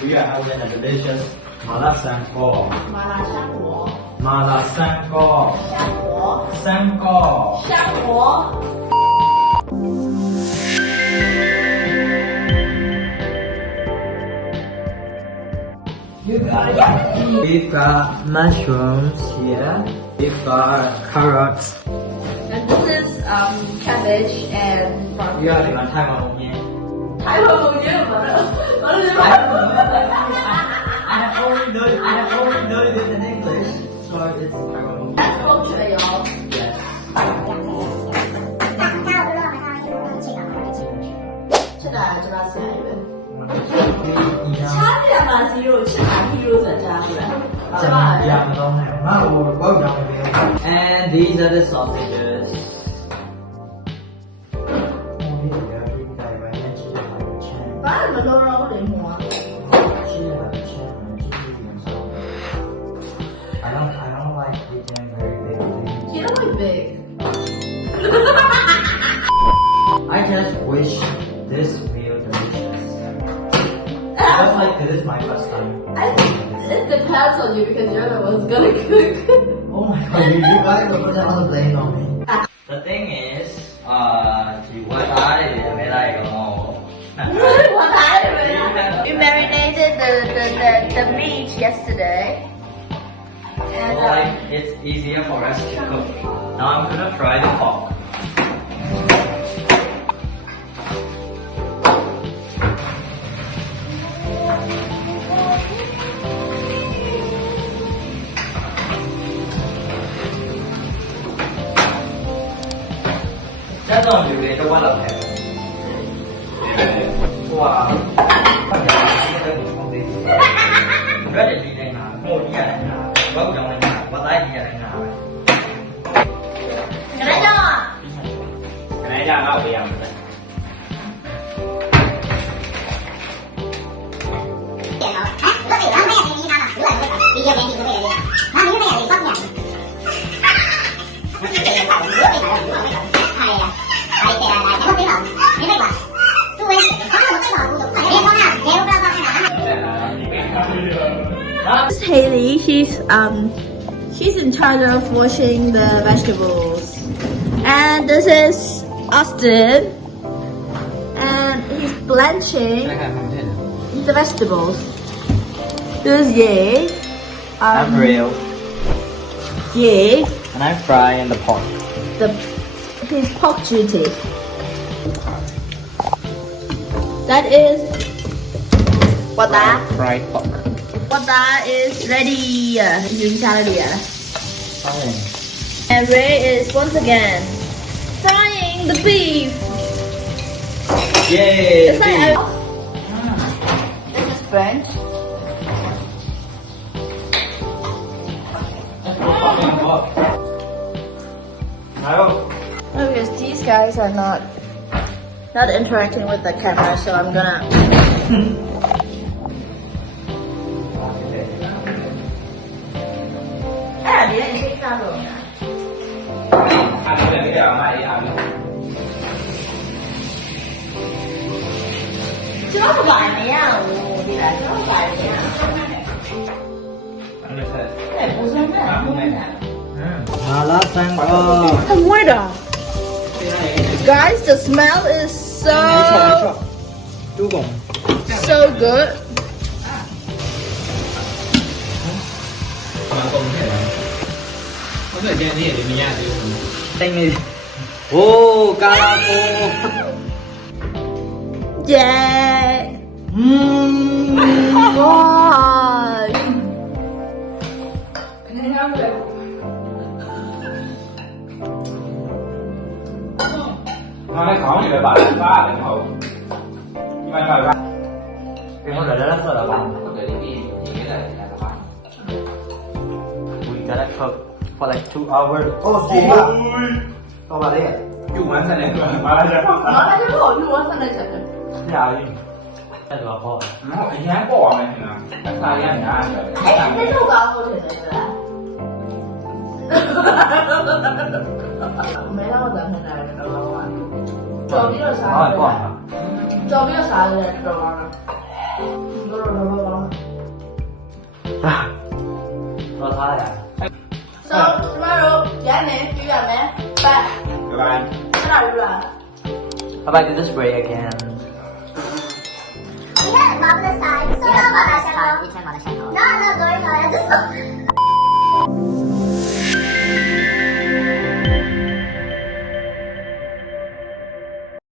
We are having a delicious Mala Xiang Guo. Mala Xiang Guo. Mala Xiang Guo. Xiang Guo. Xiang Guo. Xiang Guo. We've got mushrooms here. We've got carrots. And this is cabbage and broccoli. We are in a Taiwan here. Taiwan Hong Yuan, what is it? I have only learned it in English, so it's Taiwan. That's culture, y'all. Yes. 吃的这把虾鱼。 Yeah. 差点把鸡肉吃哪批肉在家里？是吧？ And these are the sausages. Why am I not wrong anymore? I don't like eating very big things. You don't like big. I just wish this meal delicious. Just like this is my first time. I think it depends on you because you're the one's gonna cook. Oh my god, you guys are putting all the blame on me. The thing is, We marinated the meat yesterday. And like it's easier for us to cook. Now I'm gonna try the pork. Chắc là điều này cho quá là thèm. Wow. Rất là đi đây nào, mua gì đây nào, có chồng này nào, có tái gì đây nào. cái này cho à? Cái này ra nó bị ăn rồi. This is Haley. She's in charge of washing the vegetables. And this is Austin. And he's blanching the vegetables. This is Ye. I'm Rayl. Ye. And I'm frying the pork. His pork duty. That is what that. Fried pork. What that is ready. Fine. And Ray is once again frying the beef. Yay! It's like this is French. No. Because these guys are not interacting with the camera, so I'm gonna. Chứ nó không bài này à? Đi lại chứ nó không bài này à? Cái này bù xanh đấy à? Mala Xiang Guo. Không quay đâu. Guys, the smell is so good. Oh, colorful. Yeah. Wow. Nó lấy khỏi gì để bạn phá lại không? Nhưng mà phải Cái món này rất là ngon. có thể đi là bạn. We gotta cook for like 2 hours. Oh, shit. Có bà đi. Dùng ăn thành này mà lại ra không? Nó là cái bộ luôn sao này chả được. Dạ đi. Đây là kho. Nó cái giá bò này nè. Cái tay ra nhà ăn rồi. Thế đâu có cô thể này là. Mấy lâu rồi thế này là đâu có ăn. Cho biết là sao rồi. Cho biết là sao rồi. Rồi rồi rồi. 我擦呀！ So tomorrow 幾點表演咩？8 Bye bye. 喺哪裏啊？ How about I do the spray again?